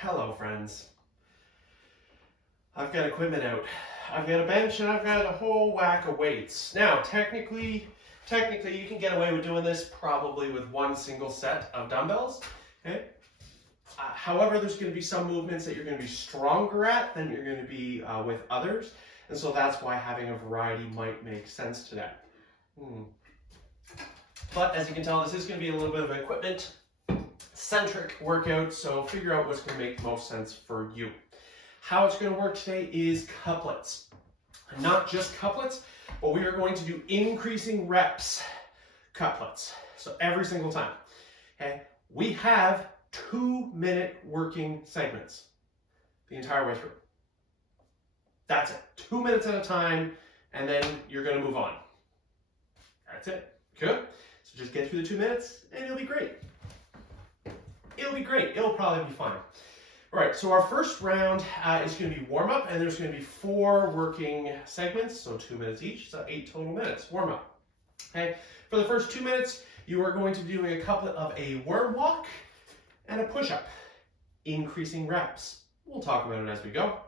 Hello friends. I've got equipment out. I've got a bench and I've got a whole whack of weights. Now, technically you can get away with doing this probably with one single set of dumbbells, okay? However, there's going to be some movements that you're going to be stronger at than you're going to be with others. And so that's why having a variety might make sense to that. But as you can tell, this is going to be a little bit of an equipment-centric workout, so figure out what's going to make the most sense for you. How it's going to work today is couplets. Not just couplets, but we are going to do increasing reps couplets. So every single time. Okay? We have 2-minute working segments the entire way through. That's it. 2 minutes at a time, and then you're going to move on. That's it. Good? So just get through the 2 minutes, and it'll be great. It'll be great. It'll probably be fine. All right, so our first round is going to be warm-up, and there's going to be 4 working segments, so 2 minutes each, so 8 total minutes, warm-up. Okay, for the first 2 minutes, you are going to be doing a couplet of a worm walk and a push-up, increasing reps. We'll talk about it as we go.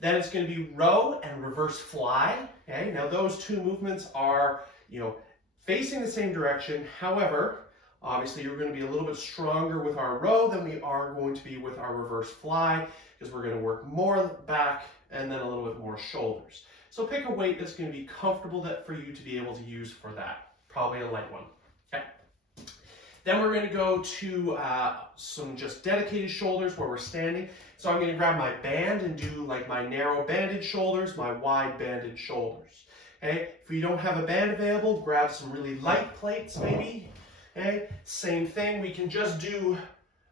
Then it's going to be row and reverse fly. Okay, now those 2 movements are, facing the same direction. However, obviously you're going to be a little bit stronger with our row than we are going to be with our reverse fly, because we're going to work more back and then a little bit more shoulders. So pick a weight that's going to be comfortable for you to be able to use for that. Probably a light one. Okay. Then we're going to go to some just dedicated shoulders where we're standing. So I'm going to grab my band and do like my narrow banded shoulders, my wide banded shoulders. Okay. If you don't have a band available, grab some really light plates maybe. Okay. Same thing. We can just do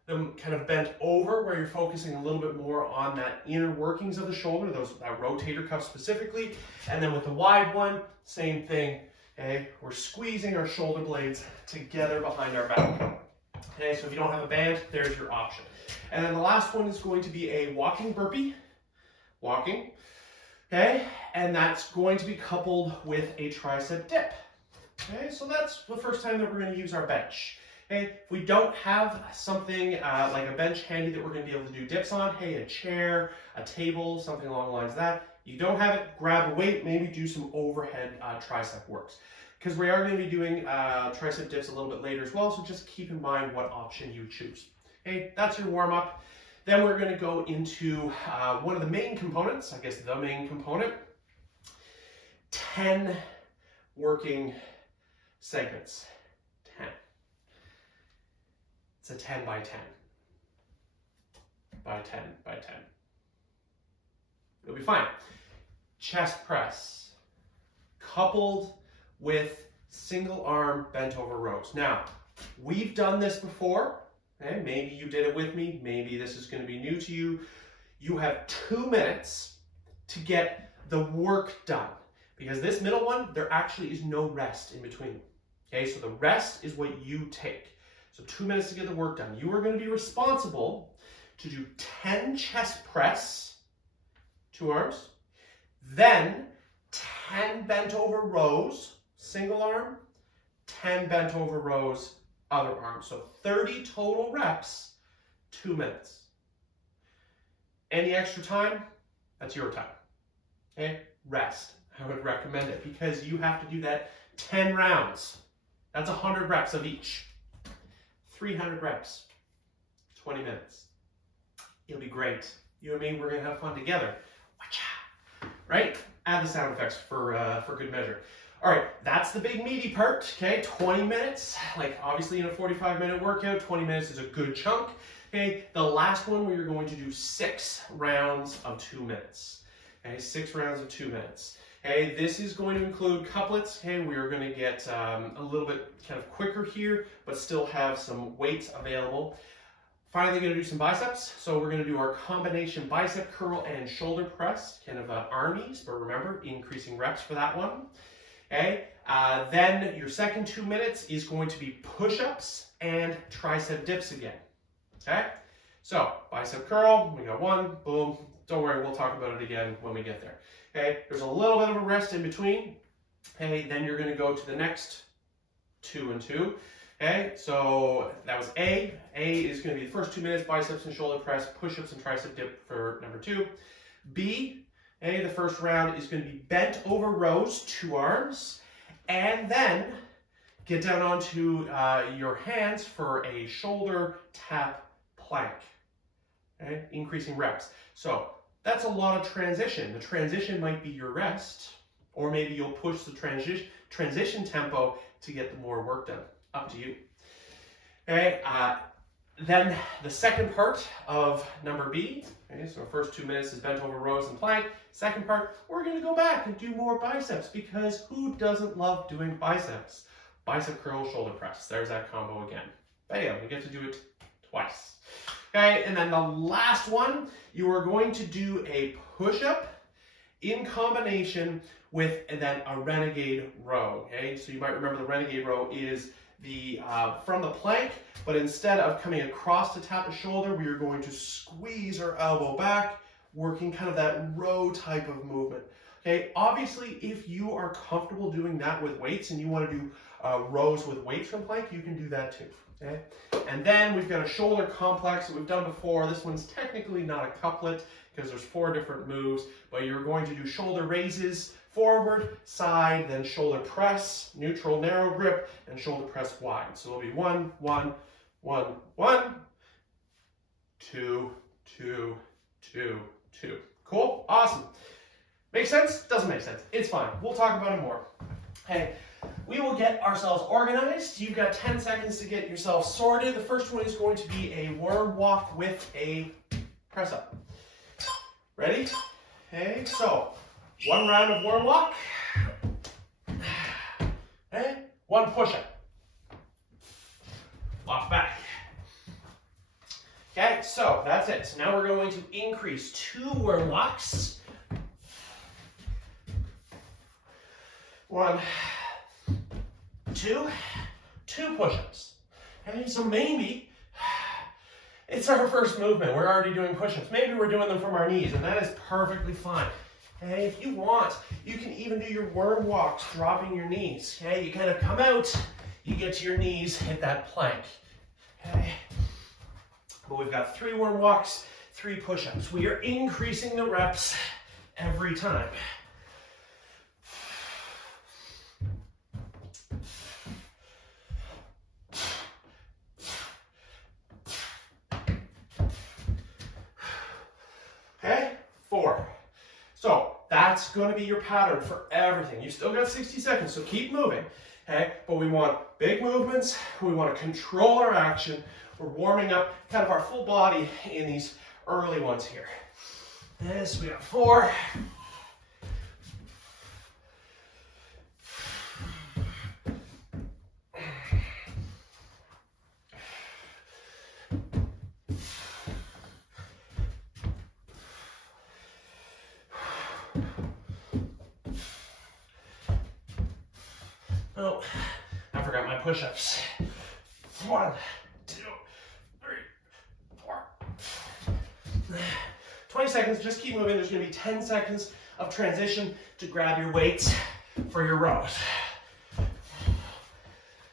them kind of bent over where you're focusing a little bit more on that inner workings of the shoulder, that rotator cuff specifically. And then with the wide one, same thing. Okay, we're squeezing our shoulder blades together behind our back. Okay, so if you don't have a band, there's your option. And then the last one is going to be a walking burpee. Walking. Okay, and that's going to be coupled with a tricep dip. Okay, so that's the first time that we're going to use our bench. Okay, if we don't have something like a bench handy that we're going to be able to do dips on, hey, a chair, a table, something along the lines of that. You don't have it, grab a weight, maybe do some overhead tricep works. Because we are going to be doing tricep dips a little bit later as well, so just keep in mind what option you choose. Okay, that's your warm-up. Then we're going to go into one of the main components, I guess the main component, 10 working segments. 10. It's a 10 by 10. By 10 by 10. It'll be fine. Chest press, coupled with single arm bent over rows. Now, we've done this before. Okay? Maybe you did it with me. Maybe this is going to be new to you. You have 2 minutes to get the work done. Because this middle one, there actually is no rest in between. Okay, so the rest is what you take. So 2 minutes to get the work done. You are going to be responsible to do 10 chest press, 2 arms, then 10 bent over rows, single arm, 10 bent over rows, other arm. So 30 total reps, 2 minutes. Any extra time, that's your time. Okay, rest. I would recommend it because you have to do that 10 rounds. That's 100 reps of each. 300 reps, 20 minutes. It'll be great. You and me, we're going to have fun together. Right? Add the sound effects for good measure. All right, that's the big meaty part, okay? 20 minutes, like obviously in a 45-minute workout, 20 minutes is a good chunk, okay? The last one, we're going to do 6 rounds of 2 minutes, okay? 6 rounds of 2 minutes. Okay, this is going to include couplets. Okay, we are going to get a little bit kind of quicker here, but still have some weights available. Finally, going to do some biceps. So we're going to do our combination bicep curl and shoulder press, kind of armies, but remember, increasing reps for that one. Okay, then your second 2 minutes is going to be push-ups and tricep dips again. Okay, so bicep curl, we got 1, boom. Don't worry, we'll talk about it again when we get there. Okay, there's a little bit of a rest in between. Okay, then you're going to go to the next 2 and 2. Okay, so that was A. A is going to be the first 2 minutes, biceps and shoulder press, push-ups and tricep dip for number 2. B, okay, the first round is going to be bent over rows, 2 arms, and then get down onto your hands for a shoulder tap plank, okay, increasing reps. So that's a lot of transition. The transition might be your rest, or maybe you'll push the transition tempo to get the more work done. Up to you. Okay, then the second part of number B, okay, so first 2 minutes is bent over rows and plank. Second part, we're going to go back and do more biceps, because who doesn't love doing biceps? Bicep curl, shoulder press. There's that combo again. Bam, we get to do it twice. Okay, and then the last one, you are going to do a push-up in combination with then a renegade row. Okay, so you might remember the renegade row is the from the plank, but instead of coming across to tap the shoulder, we are going to squeeze our elbow back, working kind of that row type of movement. Okay, obviously, if you are comfortable doing that with weights and you want to do rows with weights from plank, you can do that too. Okay, and then we've got a shoulder complex that we've done before. This one's technically not a couplet because there's 4 different moves, but you're going to do shoulder raises, forward, side, then shoulder press, neutral, narrow grip, and shoulder press wide. So it'll be 1, 1, 1, 1, 2, 2, 2, 2. Cool? Awesome. Make sense? Doesn't make sense. It's fine. We'll talk about it more. Hey, we will get ourselves organized. You've got 10 seconds to get yourself sorted. The first one is going to be a worm walk with a press up. Ready? Okay, so 1 round of worm walk, okay, 1 push-up, walk back. Okay, so that's it. So now we're going to increase 2 worm walks. 1, 2, 2 push-ups. Okay, so maybe it's our first movement. We're already doing push-ups. Maybe we're doing them from our knees, and that is perfectly fine. Okay, if you want, you can even do your worm walks, dropping your knees. Okay, you kind of come out, you get to your knees, hit that plank. Okay, but we've got 3 worm walks, 3 push-ups. We are increasing the reps every time. Okay, 4. So that's going to be your pattern for everything. You've still got 60 seconds, so keep moving. Okay, but we want big movements. We want to control our action. We're warming up kind of our full body in these early ones here. This, we got 4. Oh, I forgot my push-ups. 1, 2, 3, 4. 20 seconds, just keep moving. There's gonna be 10 seconds of transition to grab your weights for your rows.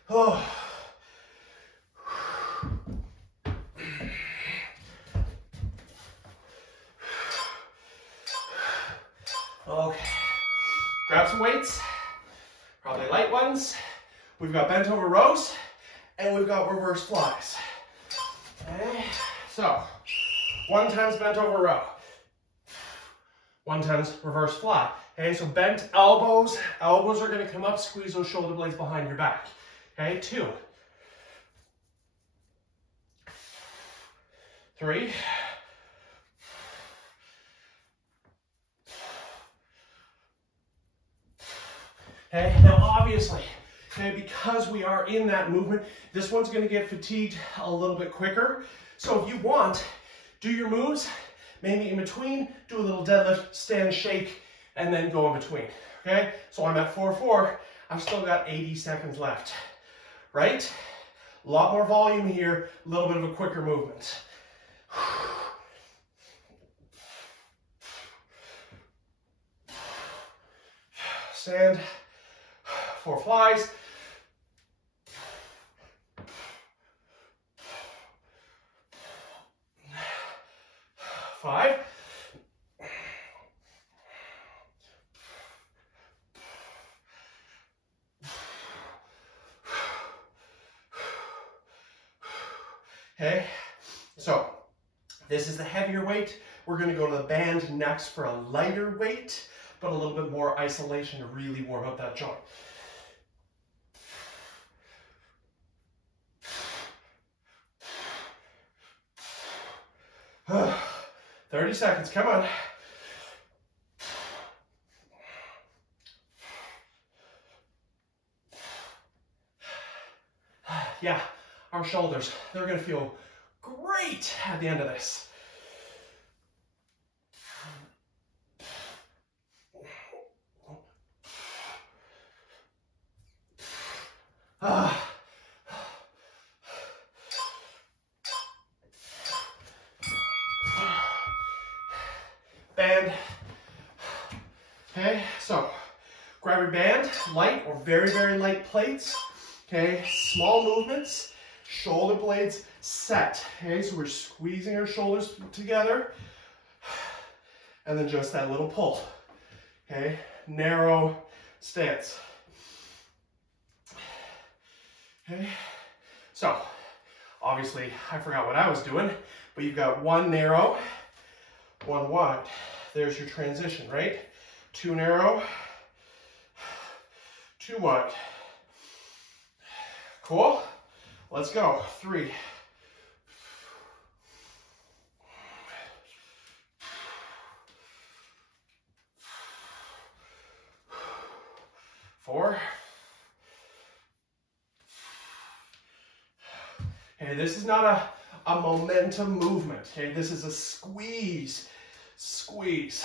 Oh. Okay, grab some weights. Probably light ones. We've got bent over rows, and we've got reverse flies. Okay, so 1 times bent over row, 1 times reverse fly. Okay, so bent elbows. Elbows are going to come up, squeeze those shoulder blades behind your back. Okay, 2, 3, 4. Okay, now obviously, okay, because we are in that movement, this one's going to get fatigued a little bit quicker. So if you want, do your moves, maybe in between, do a little deadlift, stand, shake, and then go in between. Okay, so I'm at 4-4. I've still got 80 seconds left, right? A lot more volume here, a little bit of a quicker movement. Stand. 4 flies. 5. Okay, so this is the heavier weight. We're going to go to the band next for a lighter weight, but a little bit more isolation to really warm up that joint. Uh, 30 seconds, come on. Yeah, our shoulders, they're gonna feel great at the end of this. Band. Okay, so grab your band, light or very, very light plates. Okay, small movements, shoulder blades set. Okay, so we're squeezing our shoulders together, and then just that little pull. Okay, narrow stance. Okay, so obviously I forgot what I was doing, but you've got one narrow, one wide. There's your transition, right? 2 narrow, 2 wide. Cool? Let's go. 3. 4. Okay, this is not a momentum movement. Okay, this is a squeeze. Squeeze.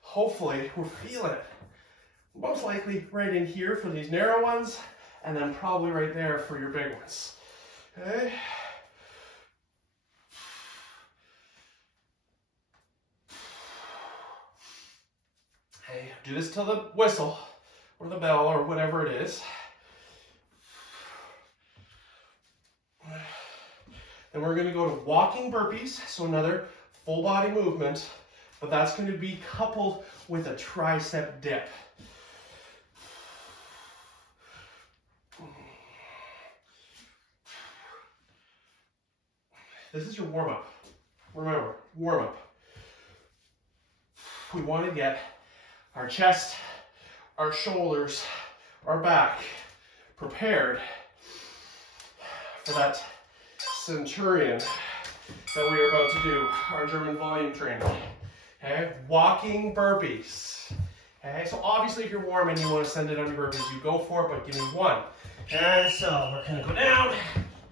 Hopefully, we're feeling it. Most likely right in here for these narrow ones, and then probably right there for your big ones. Okay? Okay, do this till the whistle, or the bell, or whatever it is. Then we're going to go to walking burpees, so another full body movement. But that's going to be coupled with a tricep dip. This is your warm-up. Remember, warm-up. We want to get our chest, our shoulders, our back prepared for that centurion that we are about to do, our German volume training. Okay, walking burpees. Okay, so obviously if you're warm and you want to send it on your burpees, you go for it, but give me 1. And so we're going to go down,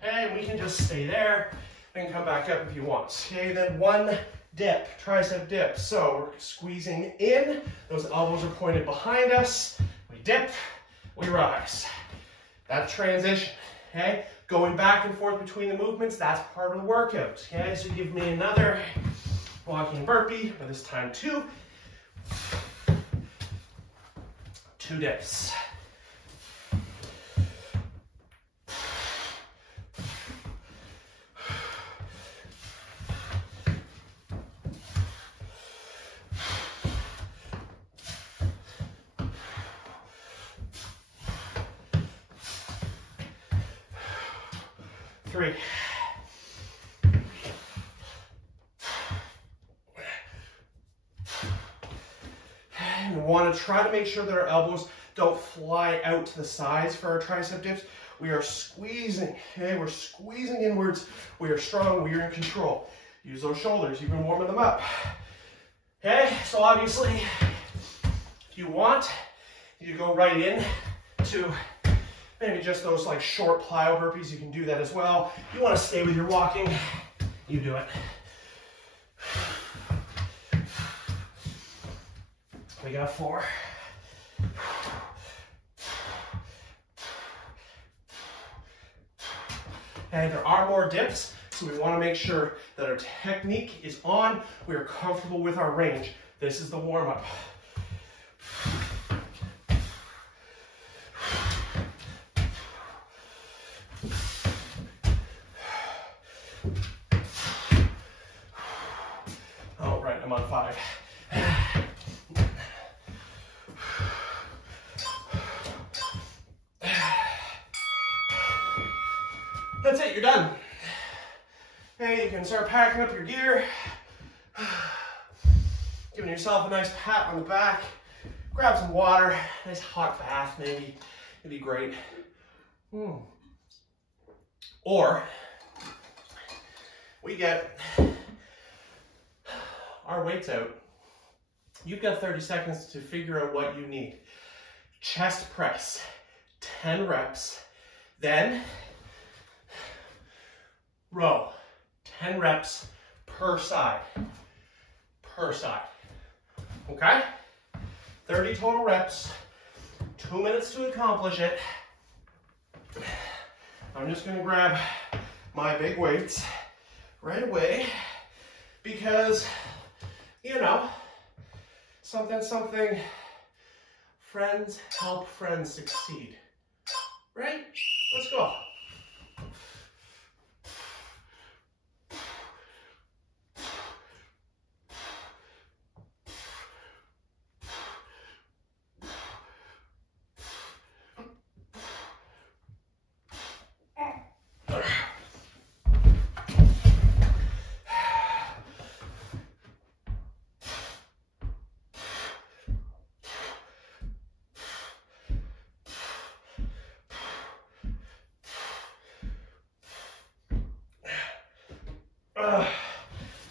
okay, we can just stay there and come back up if you want. Okay, then 1 dip, tricep dip. So we're squeezing in, those elbows are pointed behind us, we dip, we rise. That transition, okay, going back and forth between the movements, that's part of the workout. Okay, so give me another walking burpee, but this time 2. 2 dips. Three. We want to try to make sure that our elbows don't fly out to the sides for our tricep dips. We are squeezing, okay? We're squeezing inwards. We are strong, we are in control. Use those shoulders, you've been warming them up. Okay, so obviously, if you want, you go right in to maybe just those like short plyo burpees. You can do that as well. If you want to stay with your walking, you do it. We got 4. And there are more dips, so we want to make sure that our technique is on. We are comfortable with our range. This is the warm-up. 5. That's it, you're done. Okay, you can start packing up your gear. Giving yourself a nice pat on the back. Grab some water, nice hot bath maybe. It'd be great. Or we get our weights out. You've got 30 seconds to figure out what you need. Chest press, 10 reps. Then row, 10 reps per side. Okay? 30 total reps, 2 minutes to accomplish it. I'm just gonna grab my big weights right away because, you know, something, friends help friends succeed, right? Let's go.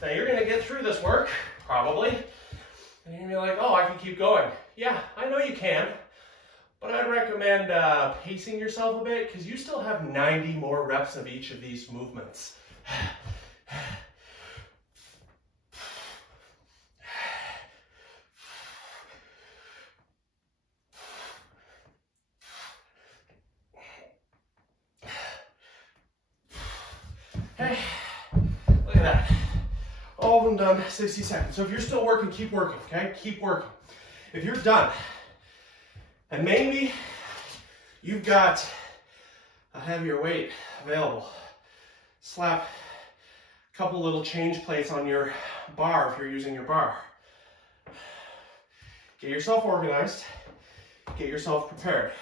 Now you're gonna get through this work, probably, and you're gonna be like, oh, I can keep going. Yeah, I know you can, but I'd recommend pacing yourself a bit because you still have 90 more reps of each of these movements. Okay, look at that. All of them done, 60 seconds. So if you're still working, keep working, okay? Keep working. If you're done, and maybe you've got a heavier weight available, slap a couple little change plates on your bar if you're using your bar. Get yourself organized, get yourself prepared.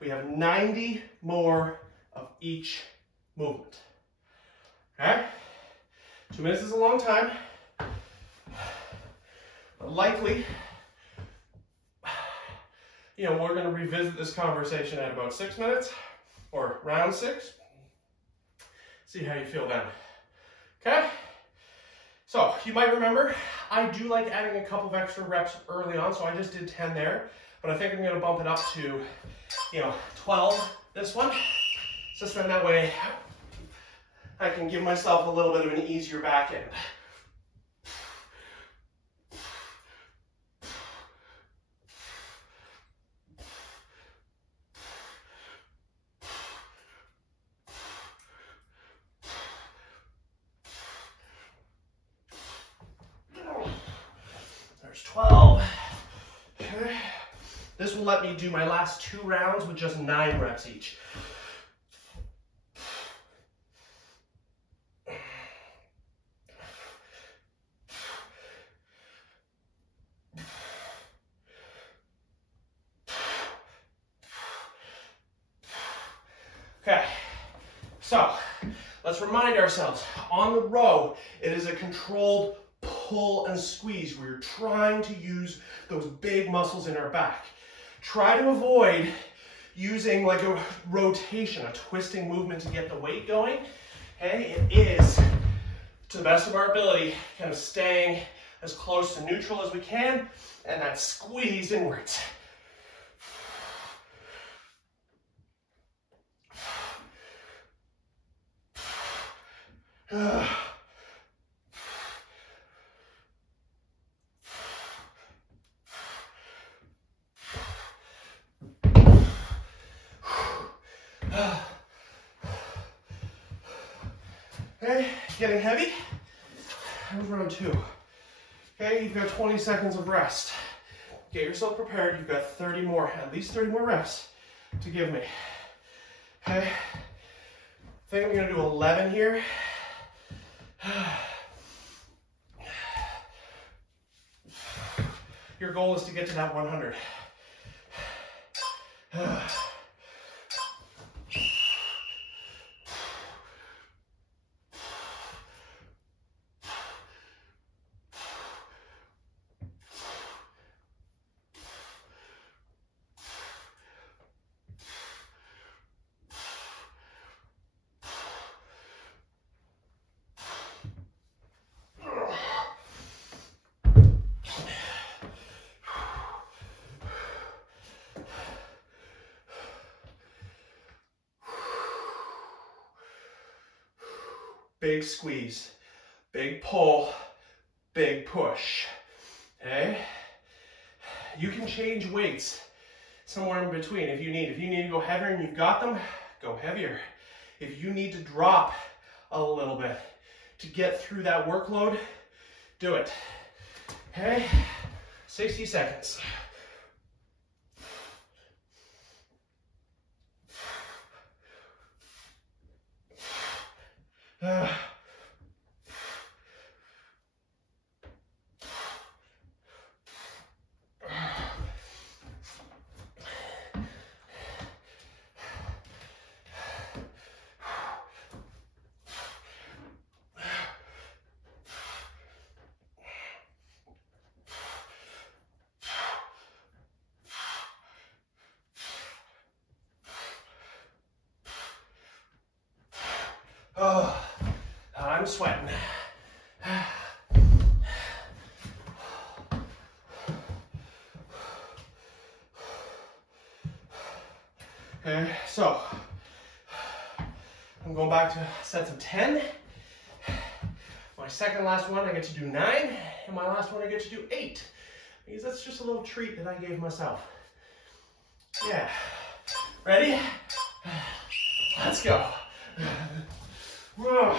We have 90 more of each movement. Okay? 2 minutes is a long time, but likely, you know, we're going to revisit this conversation at about 6 minutes or round 6. See how you feel then. Okay? So you might remember, I do like adding a couple of extra reps early on, so I just did 10 there, but I think I'm going to bump it up to, you know, 12 this one. Just then that way I can give myself a little bit of an easier back end. There's 12. Okay. This will let me do my last 2 rounds with just 9 reps each. Okay, so let's remind ourselves, on the row, it is a controlled pull and squeeze where you're trying to use those big muscles in our back. Try to avoid using like a rotation, a twisting movement to get the weight going. Okay, it is, to the best of our ability, kind of staying as close to neutral as we can, and that squeeze inwards. Okay, getting heavy. That was round 2. Okay, you've got 20 seconds of rest. Get yourself prepared. You've got 30 more, at least 30 more reps to give me. Okay, I think I'm gonna do 11 here. Your goal is to get to that 100. Big squeeze, big pull, big push, okay? You can change weights somewhere in between if you need. If you need to go heavier and you've got them, go heavier. If you need to drop a little bit to get through that workload, do it, okay? 60 seconds. Oh, I'm sweating. Okay, so I'm going back to sets of 10. My second last one, I get to do 9, and my last one, I get to do 8. Because that's just a little treat that I gave myself. Yeah. Ready? Let's go. Whoa.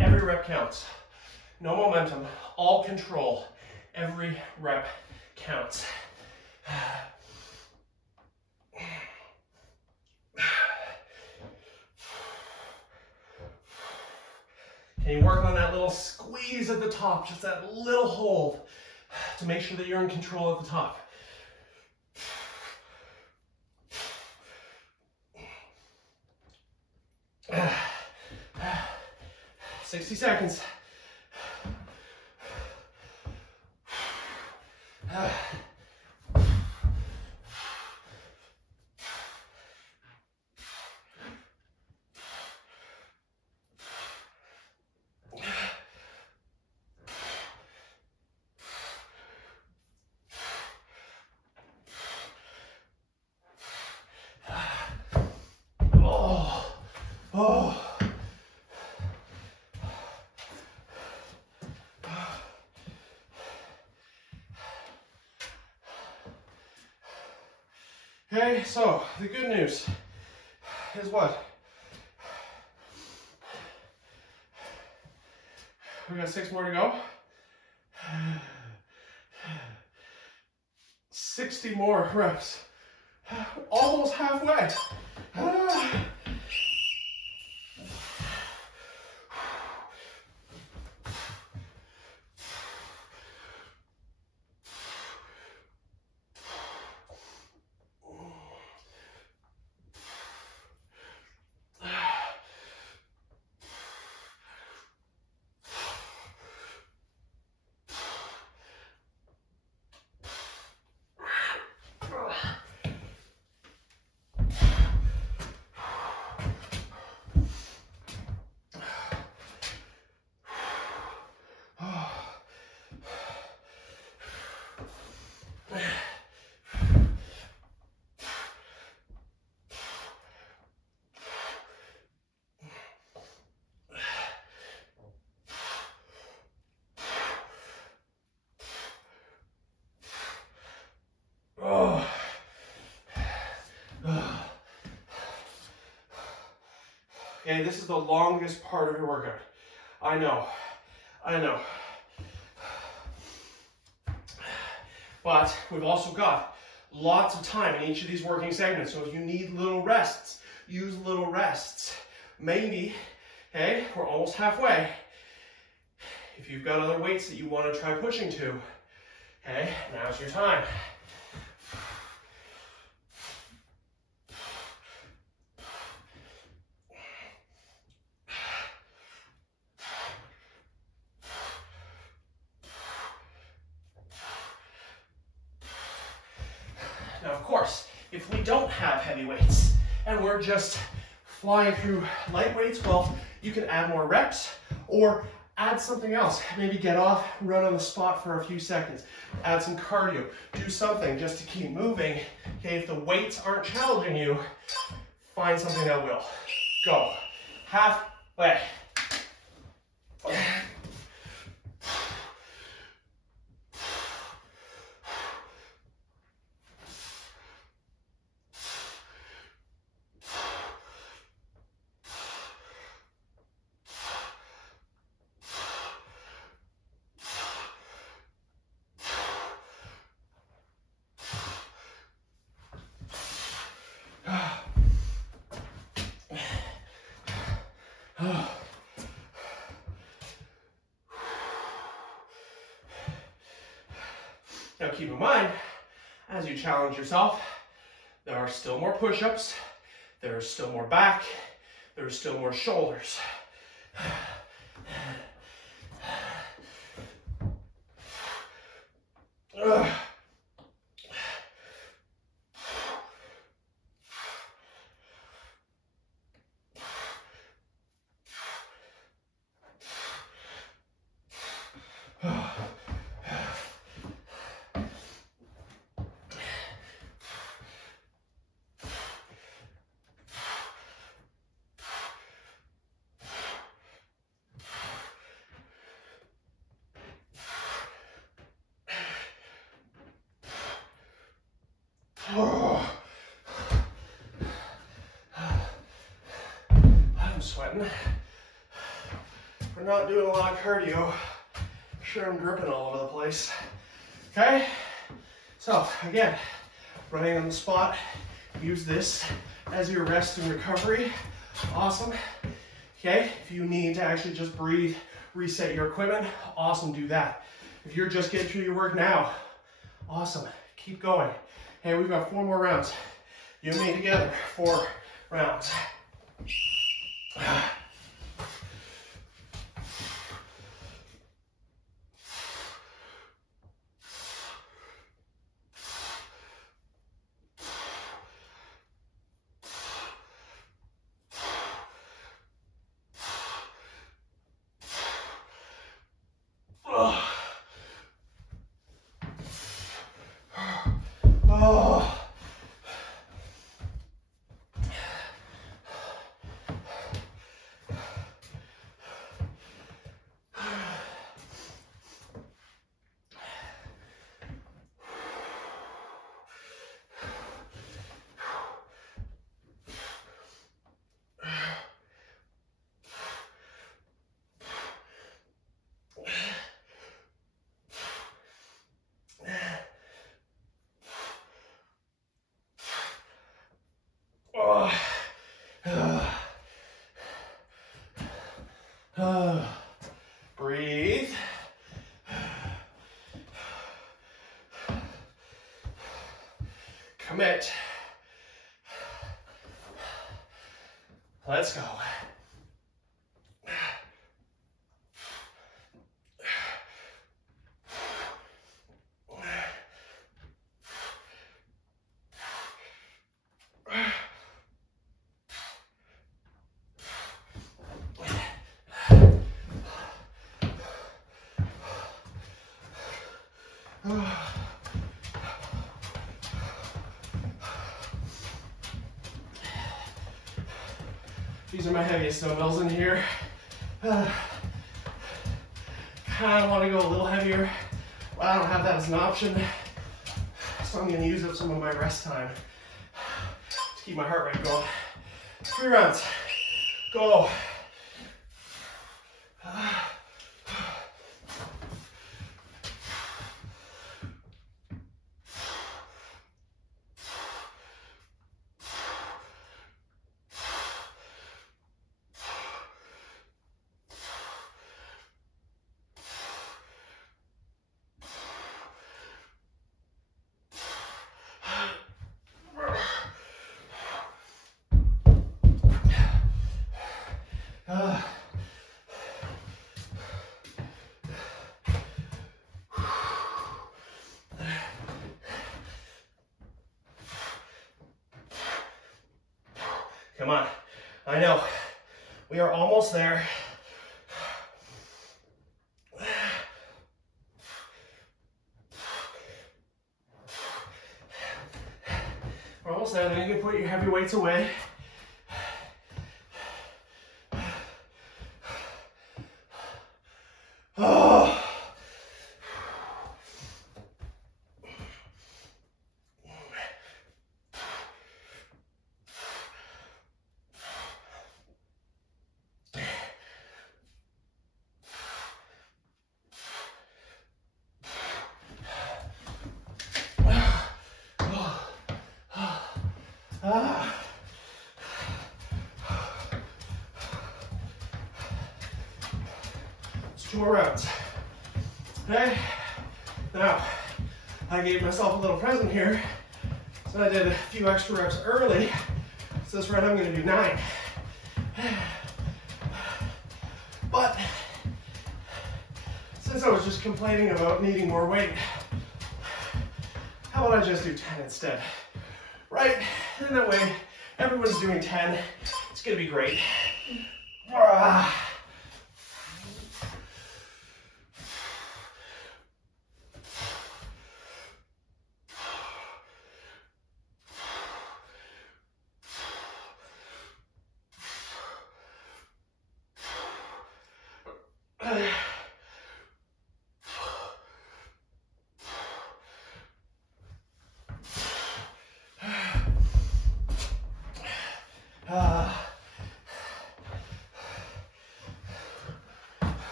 Every rep counts. No momentum, all control. Every rep counts. Can you work on that little squeeze at the top, just that little hold to make sure that you're in control at the top. 60 seconds. Oh. Okay, so the good news is what? We got 6 more to go. 60 more reps. Almost halfway. Okay, this is the longest part of your workout. I know. But we've also got lots of time in each of these working segments. So if you need little rests, use little rests. Maybe, okay, we're almost halfway. If you've got other weights that you want to try pushing to, okay, now's your time. Now, of course, if we don't have heavy weights and we're just flying through light weights, well, you can add more reps or add something else. Maybe get off, run on the spot for a few seconds, add some cardio, do something just to keep moving. Okay, if the weights aren't challenging you, find something that will. Go. Halfway. Now keep in mind, as you challenge yourself, there are still more push-ups, there is still more back, there are still more shoulders. I'm sweating. We're not doing a lot of cardio. Sure, I'm dripping all over the place. Okay? So, again, running on the spot, use this as your rest and recovery. Awesome. Okay? If you need to actually just breathe, reset your equipment, awesome, do that. If you're just getting through your work now, awesome, keep going. Hey, we've got 4 more rounds. You and me together, 4 rounds. Breathe. Commit. Let's go. These are my heaviest dumbbells in here. Kind of want to go a little heavier, but I don't have that as an option. So I'm going to use up some of my rest time to keep my heart rate going. 3 rounds. Go. Come on. I know. We are almost there. We're almost there. Then you can put your heavy weights away. Oh. It's 2 more rounds. Okay? Now, I gave myself a little present here. So I did a few extra reps early. So this round I'm going to do 9. But since I was just complaining about needing more weight, how about I just do 10 instead? Right? And that way, everyone's doing 10. It's going to be great.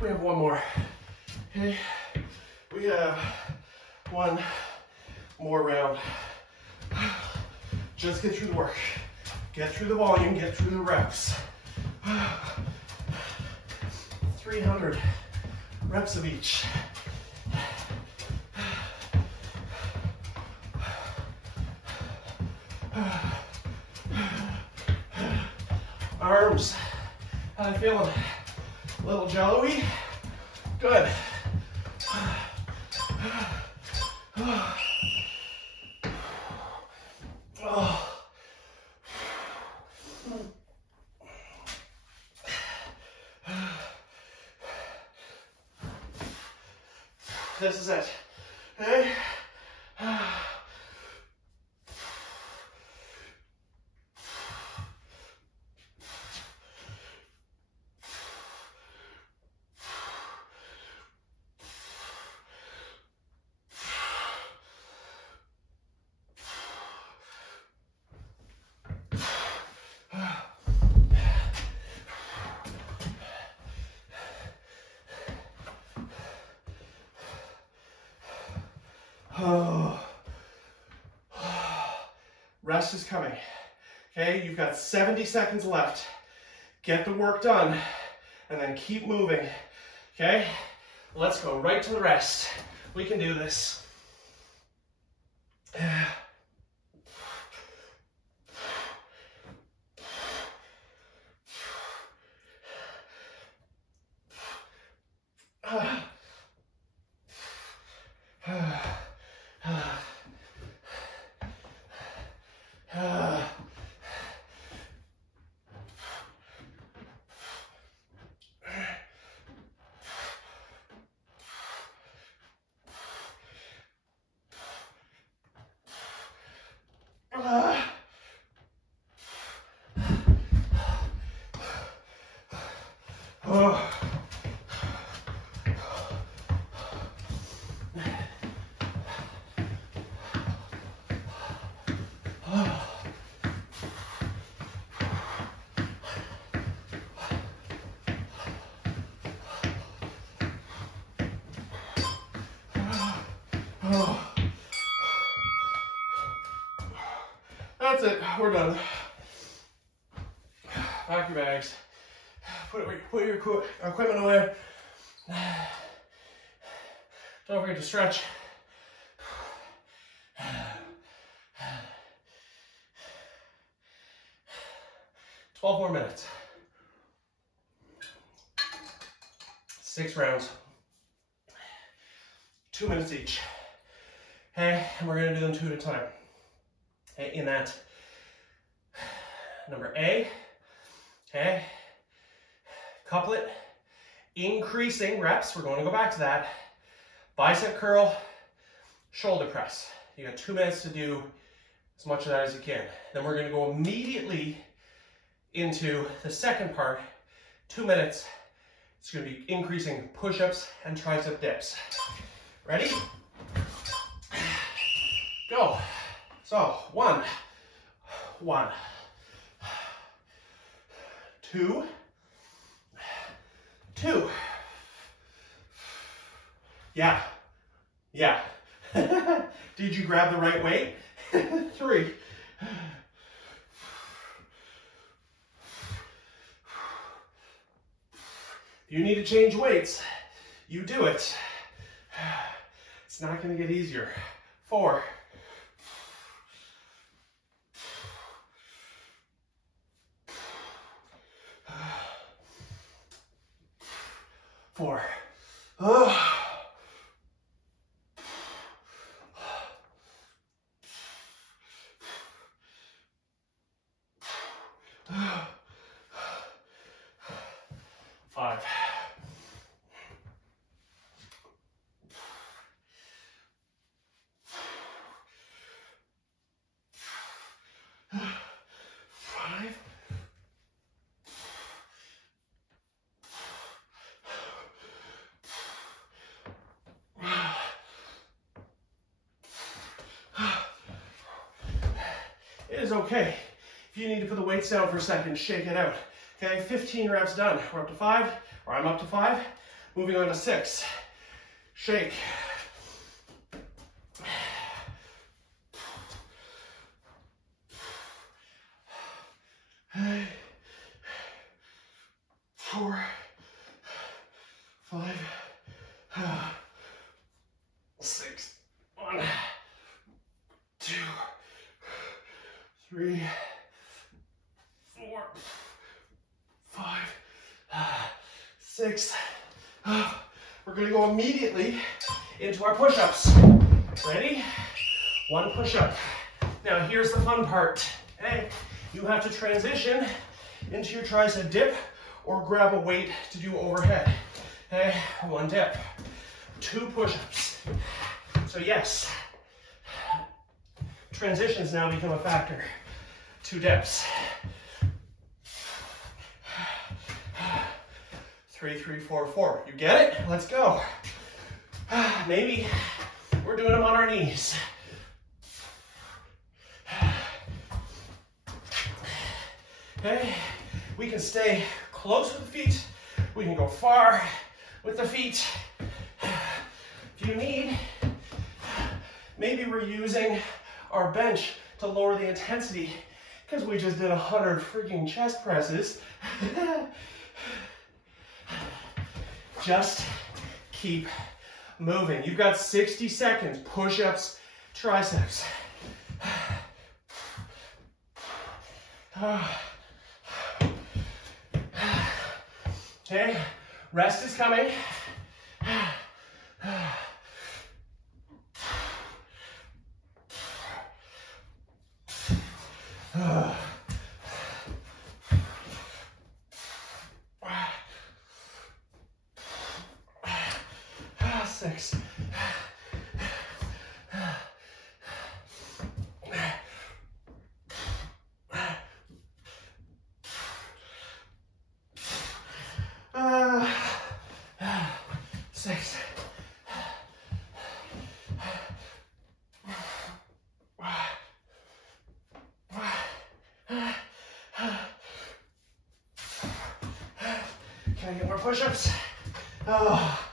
We have one more. Okay, we have one more round. Just get through the work. Get through the volume, get through the reps. 300 reps of each. Arms, how are you feeling? A little jello-y? Good. This is it. Okay? Rest is coming. Okay, you've got 70 seconds left. Get the work done and then keep moving. Okay, let's go right to the rest. We can do this. That's it, we're done. Pack your bags. Put your equipment away. Don't forget to stretch. 12 more minutes. 6 rounds. 2 minutes each. Okay, and we're gonna do them 2 at a time. Okay, in that number A, okay, couplet, increasing reps. We're going to go back to that. Bicep curl, shoulder press. You got 2 minutes to do as much of that as you can. Then we're going to go immediately into the second part, 2 minutes. It's going to be increasing push-ups and tricep dips. Ready? Go. So, 1, 2, 2. Yeah. Did you grab the right weight? 3. You need to change weights. You do it. It's not going to get easier. 4. 4. 5. 5. It is okay. If you need to put the weights down for a second, shake it out. Okay, 15 reps done. We're up to 5, or I'm up to 5. Moving on to 6. Shake. 4, 5, 6. 1, 2, 3, 4, 5, 6. We're going to go immediately into our push-ups. Ready? 1 push-up. Now here's the fun part. Okay? You have to transition into your tricep dip or grab a weight to do overhead. Okay? 1 dip. 2 push-ups. So yes, transitions now become a factor. 2 dips. 3, 3, 4, 4. You get it? Let's go. Maybe we're doing them on our knees. Okay, we can stay close with the feet. We can go far with the feet. If you need, maybe we're using our bench to lower the intensity because we just did 100 freaking chest presses. Just keep moving. You've got 60 seconds. Push-ups, triceps. Okay, rest is coming. Six. Six. Can I get more push-ups? Oh.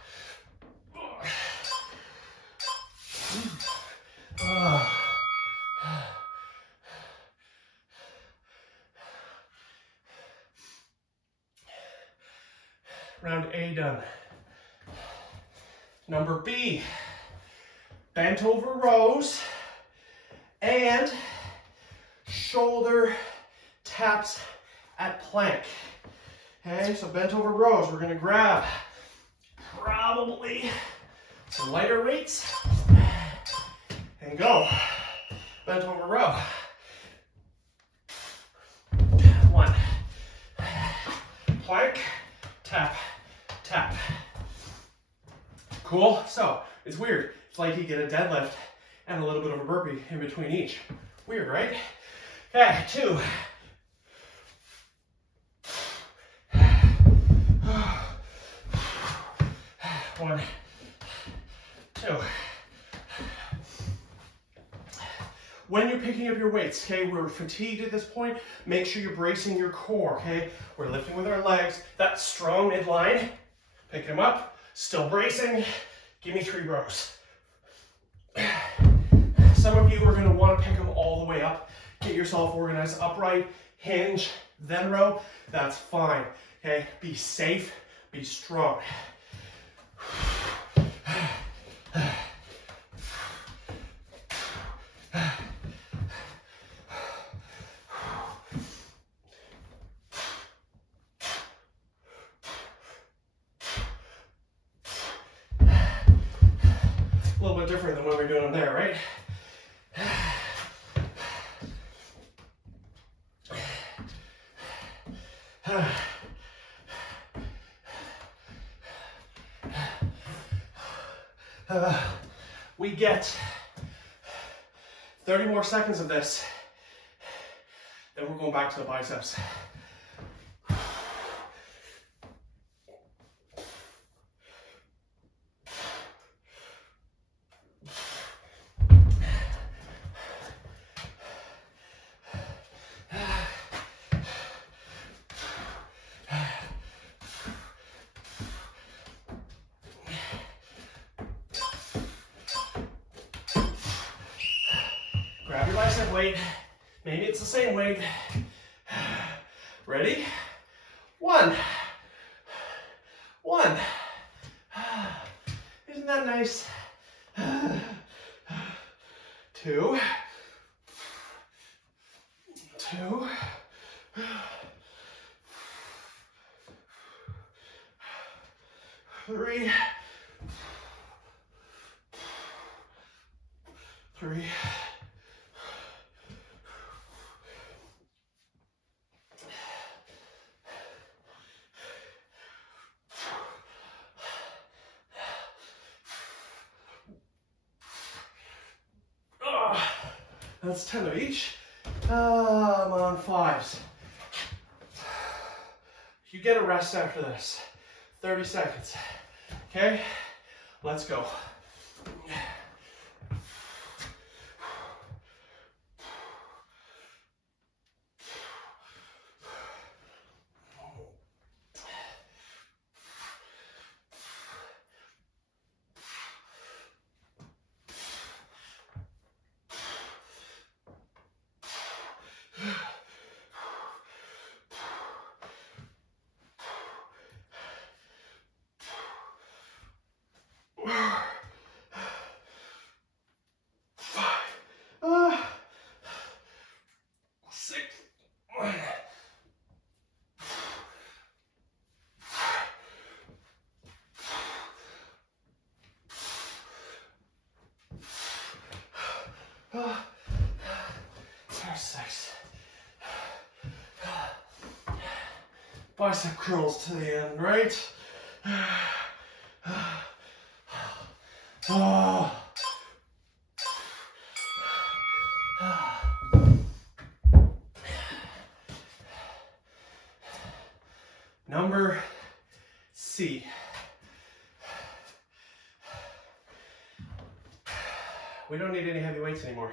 Round A done. Number B, bent over rows and shoulder taps at plank. Okay, so bent over rows, we're gonna grab probably some lighter weights and go. Bent over row. 1. Plank, tap, tap. Cool? So, it's weird. It's like you get a deadlift and a little bit of a burpee in between each. Weird, right? Okay, 2. 1, 2. When you're picking up your weights, okay, we're fatigued at this point, make sure you're bracing your core, okay? We're lifting with our legs, that strong midline, pick them up, still bracing, give me 3 rows. Some of you are gonna wanna pick them all the way up, get yourself organized, upright, hinge, then row, that's fine, okay? Be safe, be strong. A little bit different than what we're doing them there, right? We get 30 more seconds of this, then we're going back to the biceps. Grab your bicep weight. Maybe it's the same weight. Ready? 1. 1. Isn't that nice? 2. 2. 3. 3. That's 10 of each. I'm on 5s. You get a rest after this. 30 seconds. Okay? Let's go. There's 6. Bicep curls to the end, right? Number C. We don't need any heavy weights anymore.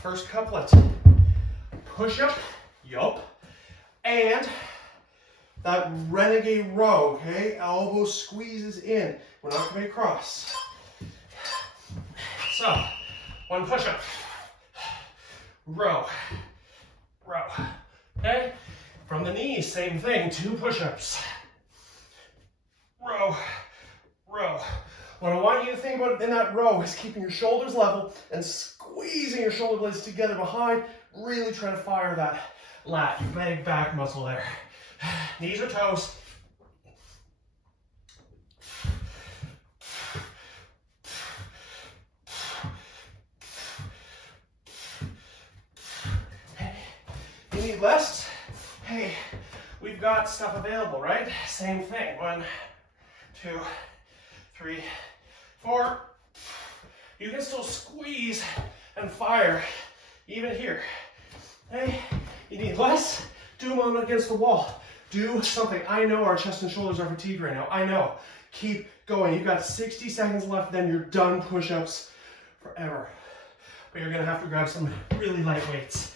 First couplet. Push up, yup. And that renegade row, okay? Elbow squeezes in. We're not coming across. So, 1 push up. Row. Row. Okay? From the knees, same thing. 2 push-ups. Row. Row. What I want you to think about in that row is keeping your shoulders level and squeezing your shoulder blades together behind, really trying to fire that lat, your big back muscle there. Knees or toes. Hey, you need less? Hey, we've got stuff available, right? Same thing. 1, 2, 3, 4. You can still squeeze and fire even here. Hey, you need less? Do them on against the wall. Do something. I know our chest and shoulders are fatigued right now. I know. Keep going. You've got 60 seconds left, then you're done push-ups forever. But you're going to have to grab some really light weights.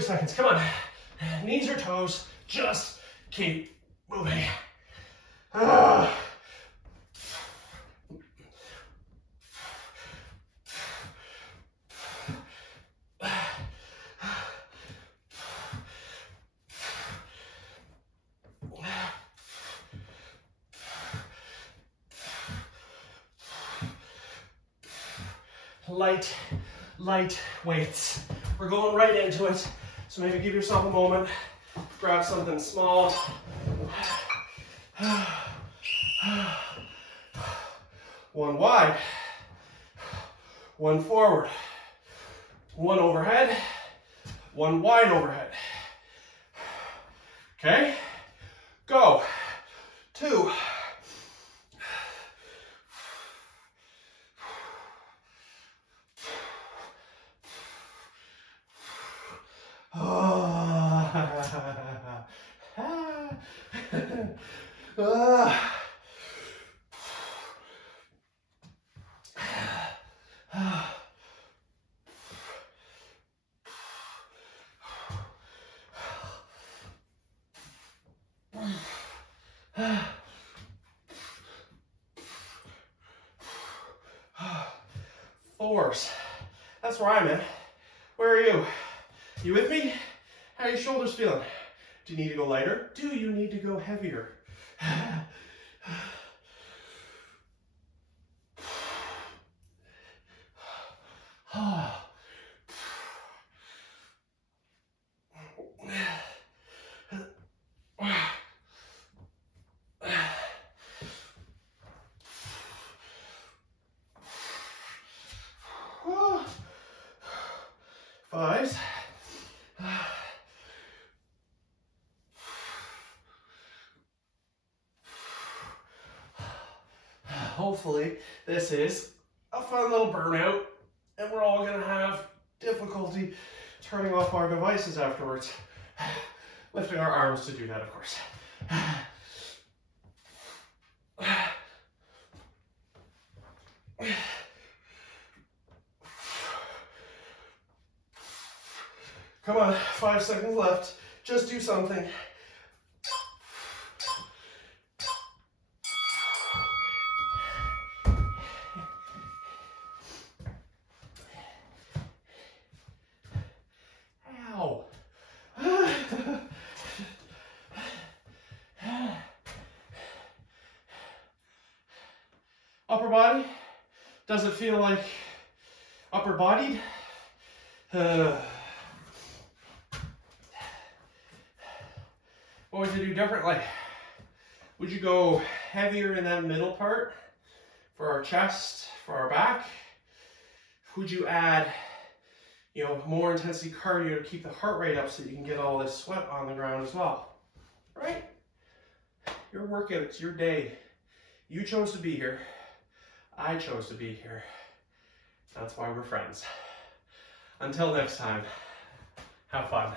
Seconds. Come on. Knees or toes. Just keep moving. Light weights. We're going right into it. So maybe give yourself a moment, grab something small. 1 wide, 1 forward, 1 overhead, 1 wide overhead. Okay, go. 2. Fours. That's where I'm at. Where are you? You with me? How are your shoulders feeling? Do you need to go lighter? Do you need to go heavier? Fives. Hopefully this is a fun little burnout and we're all going to have difficulty turning off our devices afterwards. Lifting our arms to do that, of course. Come on, 5 seconds left. Just do something. Ow. body? Does it feel like upper bodied? What would you do differently? Would you go heavier in that middle part for our chest, for our back? Would you add, you know, more intensity cardio to keep the heart rate up so that you can get all this sweat on the ground as well? Right? Your workout, it's your day. You chose to be here. I chose to be here. That's why we're friends. Until next time, have fun.